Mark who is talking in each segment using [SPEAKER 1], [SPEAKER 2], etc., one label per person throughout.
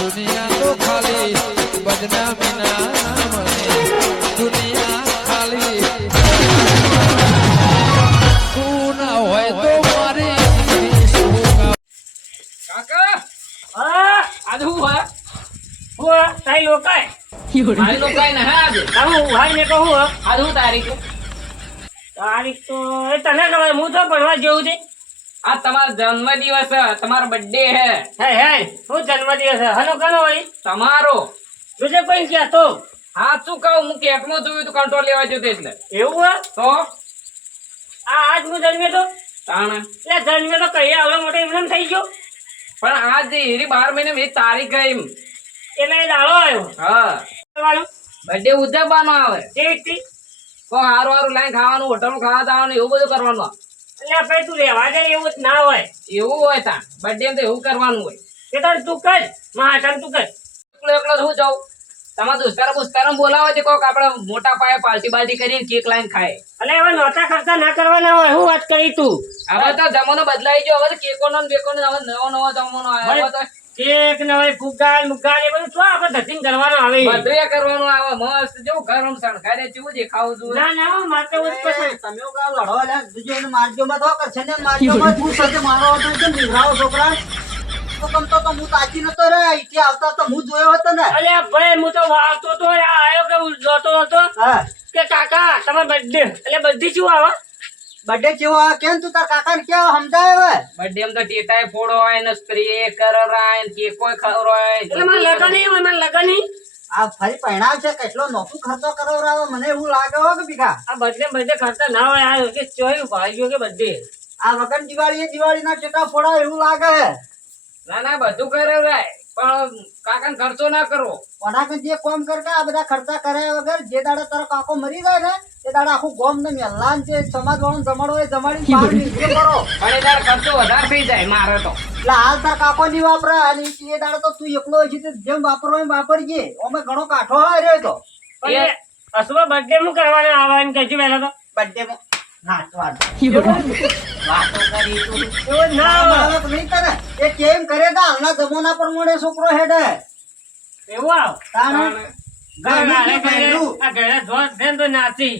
[SPEAKER 1] દુનિયા તો ખાલી બદનામી ના દુનિયા ખાલી તું ના હોય તો મારી?
[SPEAKER 2] કાકા
[SPEAKER 3] હા
[SPEAKER 2] આજે હું હા
[SPEAKER 3] હું તારી લોકાય
[SPEAKER 2] મારી લોકો કઈ ના આજે
[SPEAKER 3] કહું
[SPEAKER 2] આજે હું તારીખ
[SPEAKER 3] તારીખ તો એ તને ખબર હું તો ભણવા જેવું છે
[SPEAKER 2] આ તમારો જન્મદિવસ હે તમારો બર્થડે હે
[SPEAKER 3] હે હે હું જન્મદિવસ હનો કનો હોય?
[SPEAKER 2] તમારો.
[SPEAKER 3] તુજે કોઈ કહેતો
[SPEAKER 2] હા શું કહું હું કેકમાં જોયું તો કંટ્રોલ લેવા જતો એટલે.
[SPEAKER 3] એવું હે
[SPEAKER 2] તો?
[SPEAKER 3] આ આજ હું જન્મ્યો તો?
[SPEAKER 2] તાણ.
[SPEAKER 3] એટલે જન્મ્યો તો કઈ આવડો મોટો એમને થઈ ગયો?
[SPEAKER 2] પણ આજ એરી બાર મહિને એ તારીખ એમ.
[SPEAKER 3] એટલે એ દાડો આવ્યો.
[SPEAKER 2] હા. બર્થડે ઉજવવાનો આવે.
[SPEAKER 3] કેવી રીતે
[SPEAKER 2] તો હારું હારું લાઈન ખાવાનું હોટલમાં ખાવા જવાનું એવું બધું કરવાનું.
[SPEAKER 3] એટલે ભાઈ તું રહેવા જાય એવું જ ના હોય.
[SPEAKER 2] એવું હોય તા. બર્થડે તો એવું કરવાનું હોય.
[SPEAKER 3] તાર તું કર. મહાટન તું કર.
[SPEAKER 2] એકલો એકલો શું જાઉં? તમારા દોસ્તારો બોસ્તારો બોલાવે છે કોક? આપણે મોટા પાયે પાર્ટી બાર્ટી કરીને કેક લાઈન ખાય.
[SPEAKER 3] એટલે હવે નોટા ખર્ચા ના કરવાના હોય. હું વાત કરી તું?
[SPEAKER 2] હવે તો જમાનો બદલાઈ ગયો. હવે કેકોનો કેકો નો ને બેકો નો હવે નવો નવો જમાનો આવ્યો. તો
[SPEAKER 3] કેક ને હવે ફુગાલ મુગાલ એ બધું શું આપણે ધતિંગ કરવાનું આવે.
[SPEAKER 2] બધું કરવાનું આવે મસ્ત. જો ગરમ શણગારે જેવું દેખાવું છું
[SPEAKER 3] ના ના મારે તો
[SPEAKER 4] તમે એવું કાં લડો લે બીજો એને મારજો માં તો કરશે ને. મારજો માં તું સાથે મારો હતો કેમ નિભરાવો છોકરા. તો ગમતો તો હું તાજી નતો રે. આવતા તો હું જોયો હતો ને
[SPEAKER 3] અલ્યા ભાઈ હું તો વાવતો તો આયો કે જોતો હતો કે કાકા તમારો બર્થડે એટલે બધી શું આવે?
[SPEAKER 4] બર્થડે કેવો આ કેમ તું તાર કાકા ને કેવો સમજાય હવે?
[SPEAKER 2] બર્થડે એમ તો ટેટાય ફોડો હોય ને સ્પ્રે કરાય ને કેકો ખવડાય
[SPEAKER 3] એટલે મારે લગન નહીં હોય મારે લગન નહીં
[SPEAKER 4] આ ફરી પહેણાવ છે કેટલો નોકુ ખર્ચો કરાવરાવો મને એવું લાગે હો કે ભીખા.
[SPEAKER 3] આ બર્થડે બર્થડે ખર્ચો ના હોય આ કે ચોયું ભાઈઓ કે બર્થડે
[SPEAKER 4] આ વગર દિવાળી દિવાળી ના ચેટા ફોડા એવું લાગે
[SPEAKER 2] ના ના બધું કરાય પણ કાકા ખર્ચો ના કરો.
[SPEAKER 4] વડાકે જે કોમ કરતા આ બધા ખર્ચા કર્યા વગર જે દાડા તારો કાકો મરી જાય ને એ દાડા આખું ગોમ ને મેલ્લાન છે સમાજ વાળું જમાડો એ જમાડી બહાર કરો.
[SPEAKER 2] અને તાર ખર્ચો વધારે થઈ જાય મારે તો.
[SPEAKER 4] એટલે હાલ તાર કાકો ની વાપરે અને એ દાડા તો તું એકલો છે તે જેમ વાપરો એમ વાપરજે અમે ઘણો કાઠો હોય રહ્યો તો.
[SPEAKER 3] પણ બર્થડે હું કરવાના આવવાનું એમ કહેજો પહેલા તો.
[SPEAKER 4] બર્થડે માં છોકરો હેડે?
[SPEAKER 3] એવું આવ? નાચી.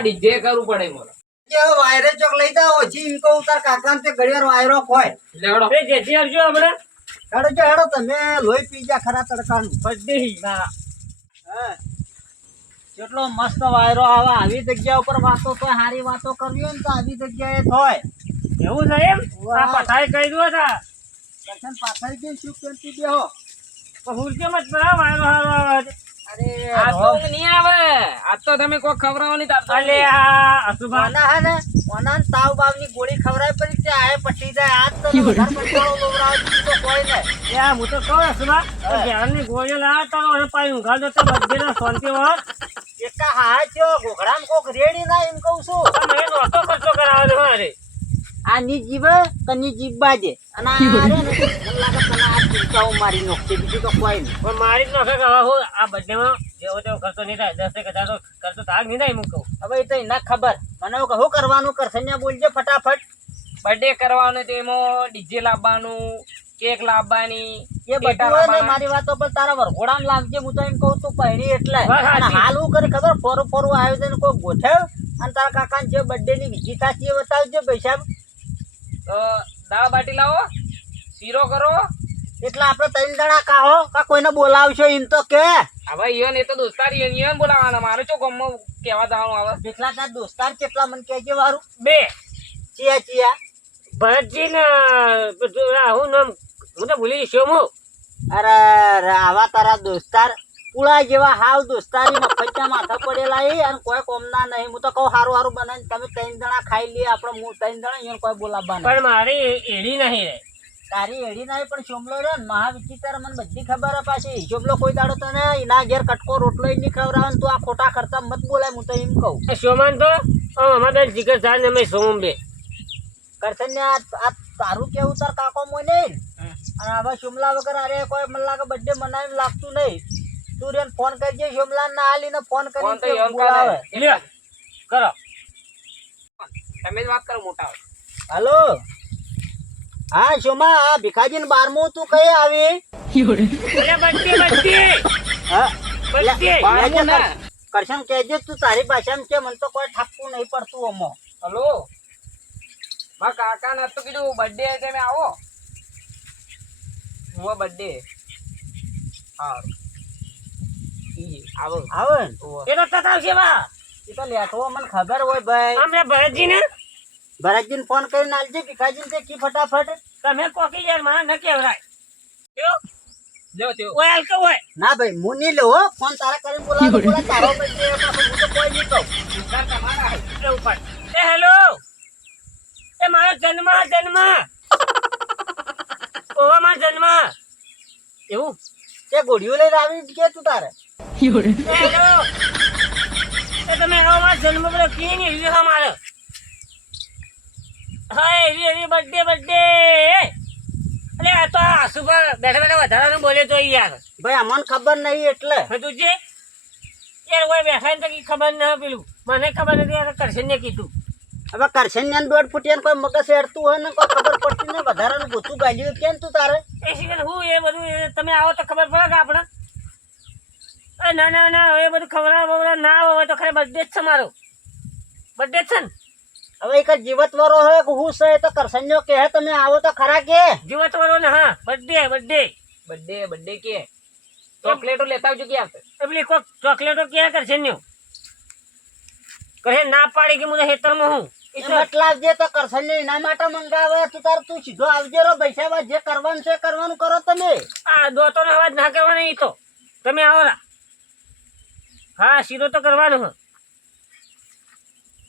[SPEAKER 2] ડીજે કરવું પડે મને
[SPEAKER 4] વાયરે ચોક લઈ જાઓ ઓછી એમ કહું તાર કાકા તે ઘડિયાળ વાયરો હોય
[SPEAKER 2] લેવડો
[SPEAKER 3] એ જેથી આવજો હમણાં.
[SPEAKER 4] હેડો જો હેડો તમે લોહી પી જા ખરા તડકાનું.
[SPEAKER 3] ના.
[SPEAKER 4] હે. કેટલો મસ્ત વાયરો આવે આવી જગ્યા ઉપર વાતો તો સારી વાતો કરવી હોય ને તો આવી જગ્યાએ થાય
[SPEAKER 3] એવું નહીં એમ? આ પથાઈ કહી દો તા
[SPEAKER 4] દર્શન પાથાઈ જઈને શું કેમતી બેહો
[SPEAKER 3] હુરકે મત બરા વાયરો હારો આવે અરે
[SPEAKER 2] આ તો નહીં આવે. આ તો તમે કોઈ ખવડાવવાની તાર તો
[SPEAKER 3] અલે આ અસુભા
[SPEAKER 4] હે ને? ઓના તાવ બાવની ગોળી ખવડાવી પડી તે આએ પટી જાય. આજ તો વધારે પટાળો તો કોઈ નહીં.
[SPEAKER 3] એ આ હું તો કહું અસુભા ઘેરની ગોળીઓ લાવ તો હવે પાછી ઊંઘા દો તો બર્થડે શાંતિ હોય.
[SPEAKER 4] એકા હા ચો ઘોઘરામાં કોક રેડી ના એમ કહું છું.
[SPEAKER 3] તમે ખર્ચો છે
[SPEAKER 4] આ ની જીવે કે ની જીભ બાજે. અને આ રે લાગે તને આ ચિંતાઓ મારી નોખે બીજું તો કોઈ નહીં.
[SPEAKER 3] પણ મારી જ નખે આ બર્થડે માં જેવો તેવો ખર્ચો નહીં થાય. દસ એક હજાર તો ખર્ચો થાય નહીં થાય એમ
[SPEAKER 4] હવે એ તો એના ખબર. મને એવું કે કરવાનું કરશે? ને બોલજે ફટાફટ.
[SPEAKER 2] બર્થડે કરવાનો તો એમાં ડીજે લાવવાનું કેક લાવવાની
[SPEAKER 4] એ
[SPEAKER 2] ટેટા
[SPEAKER 4] બધું હોય ને
[SPEAKER 2] લાવવાના.
[SPEAKER 4] મારી વાતો પર તારા વરઘોડા લાગજે હું તો એમ કહું તું પહેરી એટલે. હાલ હું કરી ખબર? ફોરું ફોરું આયોજન કોઈ ગોઠવ? અને તારા કાકાને જે બર્થડે ની વિધિ થતી એ બતાવજો પૈસા
[SPEAKER 2] તો દાળ બાટી લાવો શીરો કરો.
[SPEAKER 4] એટલે આપણે ત્રણ જણા કાહો કા કોઈને બોલાવશો એમ તો કે?
[SPEAKER 2] હવે ઈવન એ તો દોસ્તાર ઈવન ઈવન બોલાવાના. મારે શું ગમમાં કહેવા જવાનું આવે
[SPEAKER 4] જેટલા તાર દોસ્તાર કેટલા મને કહેજે વારું.
[SPEAKER 3] બે.
[SPEAKER 4] ચિયા ચિયા.
[SPEAKER 3] ભરતજી ને પેલું નામ હું તો ભૂલી ગયો હું
[SPEAKER 4] અરે આવા તારા દોસ્તાર પુળા જેવા હાવ દોસ્તારી મફતના માથા પડેલા એ અને કોઈ કોમના નહીં. હું તો કહું સારું સારું બનાવીને તમે ત્રણ જણા ખાઈ લઈએ આપણે ત્રણ જણા અહીંયા કોઈ બોલાવવા
[SPEAKER 3] પણ મારી એડી નહીં રે.
[SPEAKER 4] તારી એડી નાય પણ શોમલો રે ને મહાવિચિત્ર મને બધી ખબર પાછી. શોમલો કોઈ દાડો તને એના ઘેર કટકો રોટલો નહીં ખવડાવે તું આ ખોટા ખર્ચા મત બોલાય હું તો એમ કહું.
[SPEAKER 3] સોમાન તો અમારે જીગર ને અમે સોમ બે.
[SPEAKER 4] કરશે ને આ તારું કેવું તાર કાકો મોય નહીં? અને હવે શિમલા વગર અરે કોઈ મને લાગે બર્થડે મનાવી લાગતું નહીં. તું રેન ફોન કરજે શિમલા ના આલીને ફોન
[SPEAKER 2] ફોન તો
[SPEAKER 4] કરી બોલાવે.
[SPEAKER 2] કરે
[SPEAKER 3] કરો.
[SPEAKER 2] તમે જ વાત કરો મોટા
[SPEAKER 4] હાલો? હા શોમા આ ભીખાજીને બારમું તું કઈ આવી. કરશન કેજે તું તારી ભાષામાં કે મને તો કોઈ ઠાપવું નહીં પડતું અમો.
[SPEAKER 2] હલો? મારા કાકા ને તો કીધું બર્થડે તમે આવો. હું બર્થડે હા આવો.
[SPEAKER 4] આવો
[SPEAKER 3] એ તો છે બા.
[SPEAKER 4] એ તો લેતો મને ખબર હોય ભાઈ.
[SPEAKER 3] અમે ભરતજી ને
[SPEAKER 4] ભરતજીને ફોન કરીને આલજે ભીખાજીને તે કી ફટાફટ.
[SPEAKER 3] તમે કોકી યારમાં ન કેવરાય કેવો
[SPEAKER 2] લ્યો તેઓ.
[SPEAKER 3] ઓય હાલ કે ઓય
[SPEAKER 4] ના ભાઈ હું નહીં લઉં ફોન તારા કરીને બોલાવો બોલા તારો પછી હું તો કોઈ નહીં કહું.
[SPEAKER 2] વિચાર તમારા હે.
[SPEAKER 3] ઉપર. એ હેલો. એ મારો જન્મ જન્મ. ઓવા મારો જન્મ. એવું?
[SPEAKER 4] તે ગોળીઓ લઈને આવી કે તું તારે.
[SPEAKER 3] હેલો. એ તમે આવો મારા જન્મ પેલો કી નહીં હા મારો. હા એવી એવી બર્થડે બર્થડે અરે આ તો આ સુપર બેઠા બેઠા વધારાનું બોલે તો યાર.
[SPEAKER 4] ભાઈ અમને ખબર નહીં એટલે.
[SPEAKER 3] છે યાર બેઠા તો ખબર ના પેલું. મને ખબર નથી યાર કીધું.
[SPEAKER 4] હવે કરશન ને દોઢ ફૂટિયા કોઈ મગજ હેડતું હોય ને કોઈ ખબર પડતી ને વધારાનું ગોતું ગાલ્યું કેમ તું તારે?
[SPEAKER 3] એ હું એ બધું તમે આવો તો ખબર પડે કે આપણે? ના ના ના એ બધું ખબર બબર ના હોય તો ખરે બર્થડે જ છે મારો. બર્થડે જ છે ને?
[SPEAKER 4] હવે એક જીવત વાળો હોય કે હું છે તો કરસન્યો કે હે તમે આવો તો ખરા કે?
[SPEAKER 3] જીવત વાળો ને હા. બર્થડે બર્થડે
[SPEAKER 2] બર્થડે બર્થડે કે? ચોકલેટો લેતા આવજો કે
[SPEAKER 3] એ એટલે કોક ચોકલેટો કે કરસન્યો કહે ના પાડી કે હું હેતરમાં હું. એ તો
[SPEAKER 4] ના એના માટે મંગાવે. તું તાર તું સીધો આવજે રો પૈસા જે કરવાનું છે કરવાનું કરો તમે.
[SPEAKER 3] આ દોતોનો અવાજ ના કરવાનો એ તો. તમે આવો હા સીધો તો કરવાનો હ.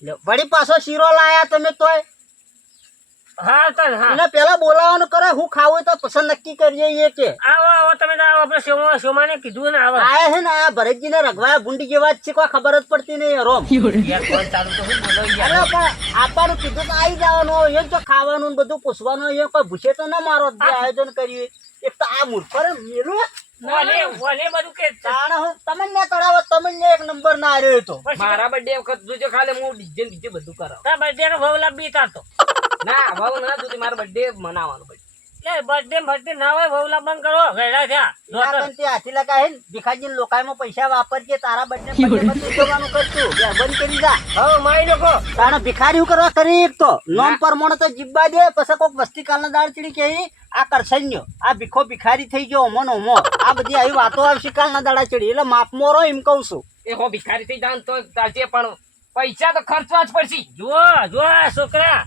[SPEAKER 4] વળી પાછો શીરો લાયા તમે તોય?
[SPEAKER 3] હા તો હા.
[SPEAKER 4] એને પેલા બોલાવાનું કરે હું ખાવું તો પસંદ નક્કી કરીએ એ કે.
[SPEAKER 3] આવો આવો તમે આવો આપણે સોમા સોમાને કીધું ને આવો.
[SPEAKER 4] આયા હે ને આ ભરતજી ને રઘવા ભૂંડી જેવા જ છે કોઈ ખબર જ પડતી નહીં રોમ
[SPEAKER 3] યાર ફોન ચાલુ તો હું બોલો યાર.
[SPEAKER 4] પણ આપવાનું કીધું તો આવી જવાનું એ તો ખાવાનું ને બધું પૂછવાનું એ કોઈ ભૂસે તો ના મારો આયોજન કર્યું એક તો આ મૂર્ખ મેલું
[SPEAKER 3] બધું કે
[SPEAKER 4] તાણે ને તળાવો તમે એક નંબર ના રહ્યો તો
[SPEAKER 2] મારા બર્થડે વખત જોજો ખાલી હું ડીજે બીજે બધું કરાવ.
[SPEAKER 3] તા બર્થડે નો ભાવ બી તારતો
[SPEAKER 2] ના ભાવ ના જોતી મારા બર્થડે મનાવવાનો ભાઈ
[SPEAKER 3] બર્થડે બર્થડે ના હોય ભાવ બંધ કરો વેડા થયા.
[SPEAKER 4] પણ તે હાથી લગા ભીખાજી લોકાયમાં પૈસા વાપરજે તારા બર્થડે બધું જોવાનું કરતું બંધ કરી જા.
[SPEAKER 3] હવે
[SPEAKER 4] ભિખારી કરવા કરી એક તો. નોમ પ્રમાણે તો જીબ્બા દે પછી કોક વસ્તી કાલના દાળ ચડી કે આ કરસન્યો આ ભીખો ભિખારી થઈ ગયો ઓમો ઓમો. આ બધી આવી વાતો આવશે કાલના દાડા ચડી. એટલે માફ મોરો એમ કહું છું.
[SPEAKER 2] એ હો ભિખારી થઈ જાય તો તાજે પણ પૈસા તો ખર્ચવા જ પડશે.
[SPEAKER 3] જો જો છોકરા.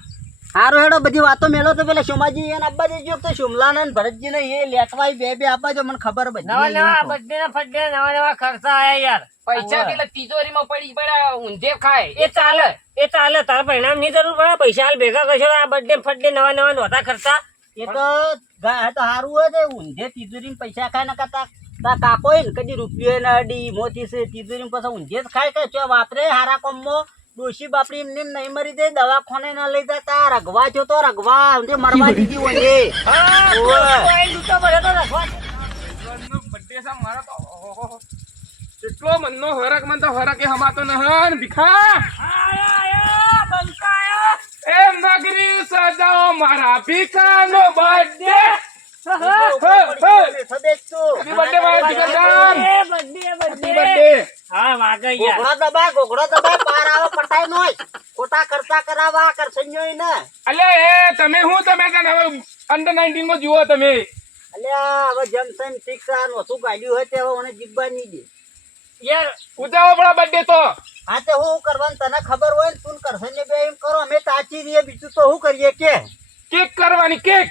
[SPEAKER 4] હારો હેડો બધી વાતો મેલો તો પેલા સોમાજી એને આપવા દેજો તો સોમલાને ને ભરતજીને એ લેટવાય બે બે આપવા જો મને ખબર
[SPEAKER 3] નવા
[SPEAKER 4] બધી
[SPEAKER 3] નવા બર્થડે ને ફડે નવા નવા ખર્ચા આયા યાર.
[SPEAKER 2] પૈસા પેલા તિજોરીમાં પડી પડ્યા ઊંધે ખાય.
[SPEAKER 3] એ ચાલે એ ચાલે તારા પરિણામની જરૂર પડે પૈસા હાલ ભેગા કરશો આ બધે ફડે નવા નવા નોતા ખર્ચા.
[SPEAKER 4] એ તો ગા- તો હારું હોય તે ઊંધે તિજોરી પૈસા ખાય ને કરતા. તા કાકો ને કદી રૂપિયો ને અડી મોતી છે તિજોરી પછી ઊંધે જ ખાય કે ચો વાપરે હારા કોમમાં. ડોશી બાપડી એમને એમ નહીં મરી દે દવાખાને ના લઈ જતા રગવા જો તો રગવા ઊંધે મરવા દીધી હોય એ.
[SPEAKER 5] એટલો મનનો હરક મન તો હરક એ હમાતો નહન ભીખા.
[SPEAKER 3] આયા આયા બંકા આયા
[SPEAKER 5] એ નગરી સજાઓ મારા ભીખાનો બર્થડે તમે હું તમે હવે અંડર 19 માં જુઓ તમે.
[SPEAKER 4] અલ્યા હવે જમસન ફિક્સ શું ગાડ્યું હોય તે હવે મને જીવવા નહીં દે.
[SPEAKER 3] યાર
[SPEAKER 5] ઉજાવો પડા બર્થડે તો.
[SPEAKER 4] હા તે હું કરવાનું? તને ખબર હોય ને તું બે એમ કરો. અમે તાચી રહીએ બીજું તો શું કરીએ કે?
[SPEAKER 5] કેક કરવાની કેક?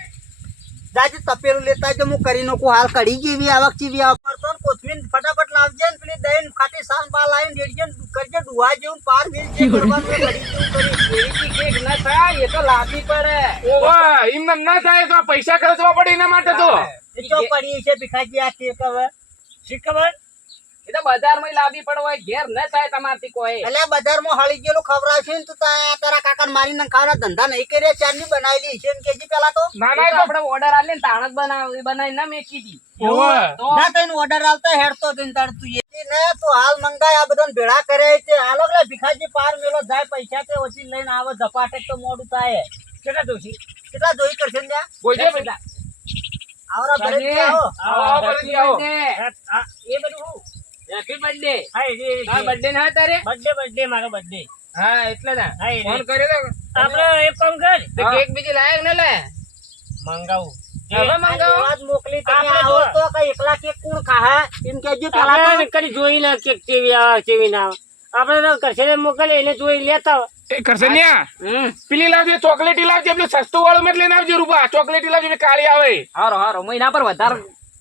[SPEAKER 4] જાજે તપેલું લેતા જો હું કરી નાખું. હાલ કઢી જેવી આવક જેવી આવક ને કોથમીર ફટાફટ લાવજે ને પેલી દહીં ખાટી સાન બાલ લાવીને રેડજે કરજે ડુવા જેવું પાર મિલ જે કરવાનું એ કરી.
[SPEAKER 2] કેક ના થાય? એ તો લાવવી પડે.
[SPEAKER 5] ઓવા એમ ના થાય તો પૈસા ખર્ચવા પડે એના માટે તો
[SPEAKER 4] પડી છે ભીખાજી આ કેક હવે.
[SPEAKER 3] શી ખબર?
[SPEAKER 2] એ તો બજારમાં લાવી પડે હોય ઘેર ન થાય તમારથી કોઈ.
[SPEAKER 4] એટલે બજારમાં હળી ગયેલું ખવડાવશે ને તું તારા કાકા મારી ને ખાવાના ધંધા નહીં કર્યા ચારની બનાવેલી છે ને કેજી પેલા તો.
[SPEAKER 5] ના ના
[SPEAKER 2] આપણે ઓર્ડર આલે ને તાણ જ બનાવી બનાવી ના
[SPEAKER 5] મેં
[SPEAKER 2] કીધી
[SPEAKER 4] ના તઈને ઓર્ડર આવતો હેડતો તઈને તાર તું એ. ને તું હાલ મંગાય આ બધાને ભેળા કરે તે હાલો એટલે ભીખાજી પાર મેલો જાય પૈસા તે ઓછી લઈને આવે ઝપાટે તો મોડું થાય.
[SPEAKER 3] કેટલા જોશી?
[SPEAKER 4] કેટલા જોઈ કરશે ને
[SPEAKER 5] બોલજે બેટા.
[SPEAKER 4] આવરા ભલે આવો.
[SPEAKER 5] આવો, આવો, આવો.
[SPEAKER 3] એ બધું હું?
[SPEAKER 2] Happy બર્થડે
[SPEAKER 3] હા
[SPEAKER 2] birthday. ના તારે?
[SPEAKER 3] બર્થડે બર્થડે મારો બર્થડે
[SPEAKER 2] હા એટલે ના.
[SPEAKER 3] હા
[SPEAKER 2] ફોન કર્યો તો?
[SPEAKER 3] આપણે એક કામ કર.
[SPEAKER 2] તો કેક બીજી લાયક ન લે?
[SPEAKER 3] મંગાવું.
[SPEAKER 2] હવે મંગાવો.
[SPEAKER 4] એવા મોકલી તમે આવો. તો કઈ એકલા કેક કોણ ખાહે? એમ કહેજો પેલા તો.
[SPEAKER 3] આપણે જોઈ લે કેક કેવી આવે કેવી ના આવે. આપણે તો કરશે મોકલે એને જોઈ લેતા
[SPEAKER 5] એ કરશે ને પેલી લાવજે ચોકલેટી લાવજે પેલું સસ્તું વાળું મેં લઈને આવજે રૂપા. ચોકલેટી લાવજે કાળી આવે.
[SPEAKER 2] હારો હારો મહિના પર વધારે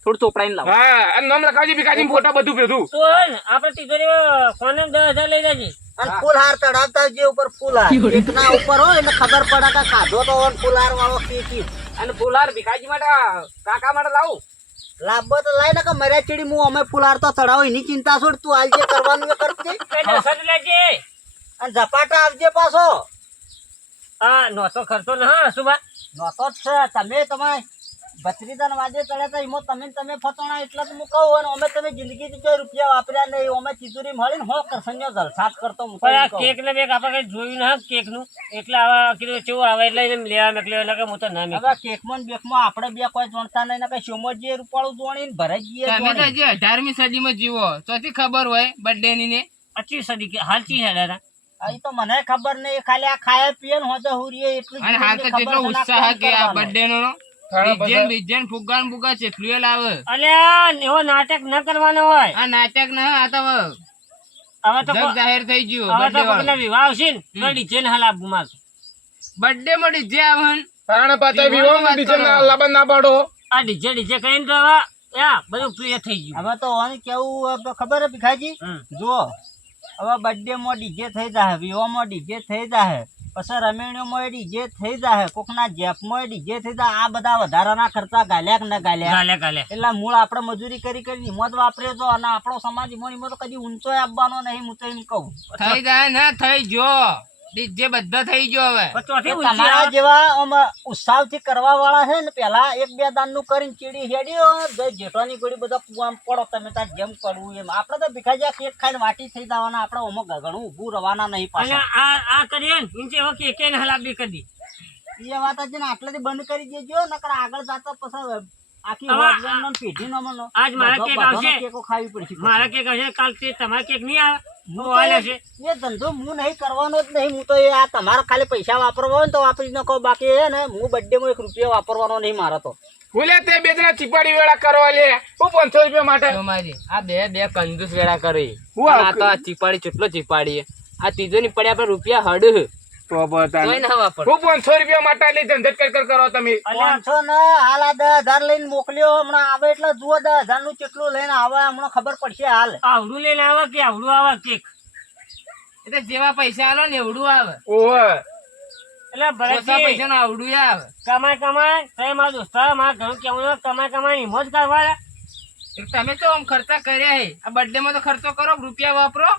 [SPEAKER 2] થોડું ચોપડાઈને લાવો.
[SPEAKER 5] હા અને નામ લખાવજે ભીખાજી ફોટા બધું ભેગું.
[SPEAKER 3] સોન આપણે તિજોરીમાં ફોન દસ હજાર લઈ જજે.
[SPEAKER 4] અને ફૂલ હાર ચડાવતા જે ઉપર ફૂલ હાર. કેકના ઉપર હોય એને ખબર પડે કે ખાધો તો ઓન ને ફૂલ હાર વાળો કી.
[SPEAKER 2] અને ફુલાર ભીખાજી માટે કાકા માટે લાવું.
[SPEAKER 4] લાંબો તો લાય નાખો મર્યા ચીડી હું અમે ફૂલ હાર તો ચડાવો એની ચિંતા છોડ તું હાલ કરવાનું કરજે. અને ઝપાટા આવજે પાછો.
[SPEAKER 3] હા નોતો ખર્ચો ના હા સુભા.
[SPEAKER 4] નહોતો જ છે તમે તમારે ભત્રીદાન વાજે ચડ્યા હતા એમાં તમે તમે ફતોણા એટલે જ હું કહું અને અમે તમે જિંદગીથી કોઈ રૂપિયા વાપર્યા નહીં. અમે ચીજુરી મળી ને હો કરસન્યો જલસાત કરતો
[SPEAKER 3] પણ આ કેક ને બેક આપણે કઈ જોયું ના કેકનું? એટલે આવા કીધું કેવું આવે એટલે એને લેવા મોકલ્યો એટલે કે હું તો ના
[SPEAKER 4] હવે કેકમાં બેકમાં આપણે બે કોઈ જોણતા નહીં ને કઈ શોમોજીએ રૂપાળું જોણી ભરાઈ જઈએ
[SPEAKER 2] તમે તો હજી અઢારમી સદીમાં જીવો. ચોથી ખબર હોય બર્થડે ની? ને
[SPEAKER 3] પચીસ સદી કે હાલચી હે દાદા.
[SPEAKER 4] અહીં તો મને ખબર નહીં. ખાલી આ ખાય પીએ ને હોજે હુરીએ એટલું
[SPEAKER 2] હાલ તો
[SPEAKER 4] આ
[SPEAKER 2] ઉત્સાહ કે આ બર્થડે નો?
[SPEAKER 5] બધા.
[SPEAKER 2] બીજન બીજન ફુગ્ગા ને ફુગ્ગા ચેટલું
[SPEAKER 3] અલ્યા એવો નાટક ન કરવાનો હોય.
[SPEAKER 2] આ નાટક ના આ તો
[SPEAKER 3] હવે તો
[SPEAKER 2] જાહેર થઈ ગયું
[SPEAKER 3] હવે તો
[SPEAKER 2] બર્થડે
[SPEAKER 3] કોકના વિવાહ આવશે ને તો ડીજે ને હાલ
[SPEAKER 2] બર્થડે માં ડીજે આવન
[SPEAKER 5] વિવાહ ડીજે ના લાબા ના પાડો.
[SPEAKER 3] આ ડીજે ડીજે કરીને તો હવે બધું પ્રિય થઈ ગયું.
[SPEAKER 4] હવે તો ઓને કેવું હવે ખબર હે ભીખાજી. જો હવે બર્થડે માં ડીજે થઈ જાય વિવાહમાં ડીજે થઈ જાય પછી રમેણીઓમાં ડીજે થઈ જાય કોકના જેફમાં ડીજે થઈ જાય આ બધા વધારાના ખર્ચા ગાલ્યા કે ન ગાલ્યા
[SPEAKER 3] ગાલે ગાલે
[SPEAKER 4] એટલે મૂળ આપણે મજૂરી કરી કરી હિંમત વાપરે છો અને આપણો સમાજ ઈમો તો કદી ઊંચો આપવાનો નહીં હું તો એમ કહું.
[SPEAKER 2] થઈ જાય ને થઈ જો ડીજે બધા થઈ ગયો હવે.
[SPEAKER 4] તમારા જેવા ઉત્સાહથી કરવા વાળા છે ને પેલા એક બે દાનનું કરીને ચીડી હેડ્યો જેઠવાની ગોળી બધા કુવામાં પડો તમે તાર જેમ કરવું એમ. આપણે તો ભીખાજી કેક ખાઈને વાટી થઈ જવાના આપણે ઓમાં ઘણું ઊભું રવાના નહીં પાછા.
[SPEAKER 3] આ આ કરીએ ને હવે કે કે કરી
[SPEAKER 4] એ વાત આજે ને આટલેથી બંધ કરી દેજો નકર આગળ જાતા પછી આખી
[SPEAKER 3] હવે
[SPEAKER 4] હોટલ પેઢીનો મનો
[SPEAKER 3] આજ મારા કેક આવશે.
[SPEAKER 4] કેકો ખાવી પડશે.
[SPEAKER 3] મારા કેક હશે કાલ તે તમારા કેક નહીં આવે
[SPEAKER 4] હું
[SPEAKER 3] હું
[SPEAKER 4] તો
[SPEAKER 3] હાલે
[SPEAKER 4] એ- ધંધો હું નહીં કરવાનો જ નહીં. હું તો એ આ તમારા ખાલી પૈસા વાપરવા હોય તો વાપરી નાખો. બાકી એ ને હું બર્થડે માં એક રૂપિયા વાપરવાનો નહીં મારો તો.
[SPEAKER 5] ભૂલે તે બે જણા ચીપાડી વેળા કરવા લે. હું પાંચસો રૂપિયા માટે
[SPEAKER 2] તમારી આ બે બે કંજૂસ વેળા કરી.
[SPEAKER 5] હું આ
[SPEAKER 2] તો આ ચીપાડી કેટલો ચીપાડી આ ત્રીજો ની પડે પર રૂપિયા હડ.
[SPEAKER 5] તો બતાને.
[SPEAKER 2] તોય ના વાપર
[SPEAKER 5] હું પાંચસો રૂપિયા માટે આટલી ઝંઝટ કર કર કરો તમે.
[SPEAKER 4] પાંચસો ને હાલ આ દસ હજાર લઈને મોકલ્યો. હમણાં આવે એટલે જુઓ દસ હજારનું કેટલું લઈને આવે હમણાં ખબર પડશે હાલ.
[SPEAKER 3] આવડું લઈને આવે કે આવડું આવે કેક?
[SPEAKER 2] એટલે જેવા પૈસા આલો ને એવડું આવે.
[SPEAKER 3] એટલે ભરતજી
[SPEAKER 2] પૈસા નું આવડું આવે.
[SPEAKER 3] કમાય કમાય તો મારા દોસ્તાર મારા ઘણું કેવું કમાય કમાય હિંમત કરવા
[SPEAKER 2] તમે તો આમ ખર્ચા કર્યા હે. આ બર્થડે માં તો ખર્ચો કરો રૂપિયા વાપરો.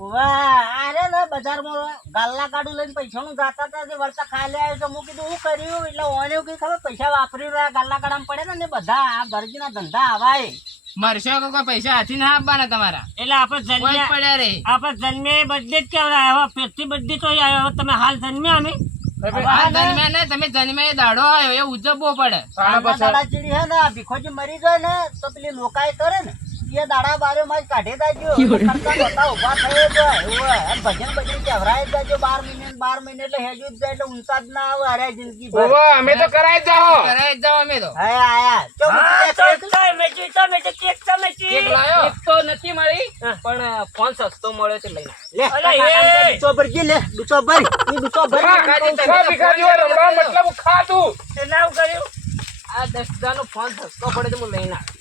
[SPEAKER 4] અરે ને બજારમાં ગાલ્લા કાઢું લઈને પૈસા નું જાતા હતા તે વળતા ખાઈ લે તો હું કીધું હું કર્યું? એટલે ઓને ખબર પૈસા વાપરી રહ્યા ગાલ્લા ગાડામાં પડે ને ને બધા આ દરજીના ધંધા આવાય.
[SPEAKER 2] મરશો કે કોઈ પૈસા હાથી ના આપવાના તમારા?
[SPEAKER 3] એટલે આપણે
[SPEAKER 2] કોઈ પડ્યા રે.
[SPEAKER 3] આપણે જન્મે બર્થડે જ કહેવાય હવે પેટથી બર્થડે તો આવ્યો હવે તમે હાલ જન્મ્યા અમે.
[SPEAKER 2] આ ને તમે જન્મ્યા એ દાડો આવ્યો એ ઉજવવો પડે.
[SPEAKER 4] ચીડી હે ને ભીખોજી મરી ગયો ને તો પેલી લોકાય કરે ને. એ દાડા બારે માં જ કાઢી દાજો ખર્ચા નહોતા ઊભા થઈ જાય એવું અને ભજન ભજન કેવરાય જ જાજો બાર મહિને બાર મહિને એટલે હેજુ જ જાય એટલે ઊંચા જ ના આવે અરે જિંદગી ભર
[SPEAKER 5] અમે તો કરાય જ જાઓ.
[SPEAKER 2] કરાય જ જાઓ અમે તો.
[SPEAKER 4] હે આયા. ચો
[SPEAKER 3] હા,
[SPEAKER 4] મૂકી
[SPEAKER 3] તો. તમે જી, જી, કેક તમે જી.
[SPEAKER 2] કેક લાયો.
[SPEAKER 3] એક
[SPEAKER 2] તો નથી મળી પણ ફોન સસ્તો મળ્યો છે લઈને.
[SPEAKER 4] લે કાકાને
[SPEAKER 3] એ.
[SPEAKER 4] ડૂચો ભરજી લે ડૂચો ભરી. ઈ ડૂચો ભરી
[SPEAKER 5] ભીખાજી હોય રમવા મતલબ ખા તું
[SPEAKER 3] આવું કર્યું?
[SPEAKER 2] આ દસ હજાર નો ફોન સસ્તો પડે તો હું લઈને આવ્યો.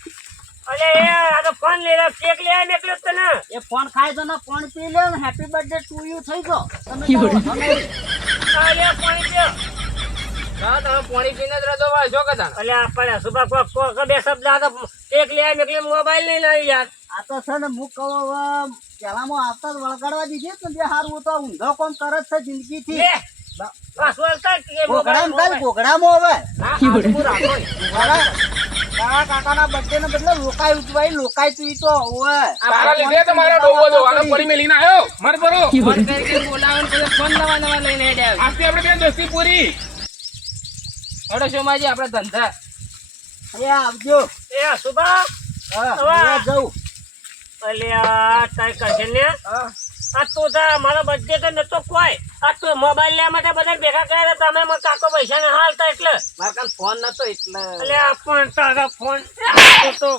[SPEAKER 3] અલે યાર આ તો ફોન લઈ રહ્યો કેક લે જ તને.
[SPEAKER 4] એ ફોન ખાય તો ને ફોન પી લે હેપી બર્થડે ટુ યુ થઈ ગયો. તમે
[SPEAKER 3] આ પાણી પીઓ.
[SPEAKER 2] હા તમે પાણી પીને જ રજો વાળશો કે તાણ?
[SPEAKER 3] અલે આ પડ્યા સુભા કો કોક બે શબ્દ આ તો કેક લેવા મોકલ્યો મોબાઈલ લઈને આવી યાર.
[SPEAKER 4] આ તો છે ને હું કહું હવે પેલામાં આવતા જ વળગાડવા દીધી ને બે હારું તો ઊંધો કોમ કરે છે જિંદગીથી.
[SPEAKER 3] લે બસ વળતા કે
[SPEAKER 4] કાલ
[SPEAKER 3] મોબાઈલ.
[SPEAKER 4] ઘોઘડામાં હવે. તારા કાકાના birthday ને બદલે લોકાય ઉજવાય લોકાય તું તો ઓવે
[SPEAKER 5] તારા લીધે તો મારો ડોબો પડી મેલીને આવ્યો. માર બરો
[SPEAKER 2] ફોન કરીને બોલાવો ને ફોન નવા નવા લઈને હેડ્યા આવે.
[SPEAKER 5] આપણે ત્યાં દોસ્તી પૂરી.
[SPEAKER 2] હડો સોમાજી આપણે ધંધા.
[SPEAKER 4] એ આવજો.
[SPEAKER 3] એ સુભા
[SPEAKER 4] હા જાઉં.
[SPEAKER 3] અલ્યા તાય કરશે ને. આ તું તા મારો બર્થડે તો નતો કોઈ. આ તો મોબાઈલ લેવા માટે બધા ભેગા કર્યા. તમે મને કાકો પૈસા ને હાલતા એટલે
[SPEAKER 2] મારા કાન ફોન નતો એટલે
[SPEAKER 3] અલ્યા પણ તારા ફોન તો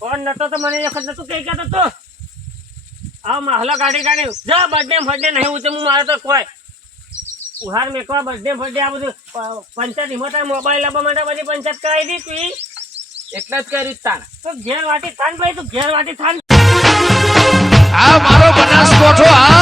[SPEAKER 3] ફોન નતો તો મને એક વખત નતું કઈ કહેતો તો. આ મહલા ગાડી ગાડી જા બર્થડે બર્થડે નહીં હું હું મારે તો કોઈ ઉહાર મેકવા બર્થડે બર્થડે આ બધું પંચાયત હિંમત મોબાઈલ આપવા માટે બધી પંચાયત કરાવી દી તું.
[SPEAKER 2] એટલે જ કર્યું તાન
[SPEAKER 3] તો ઘેર વાટી થાન ભાઈ તું ઘેર વાટી થાન.
[SPEAKER 1] આ મારો બનાસકોઠો આ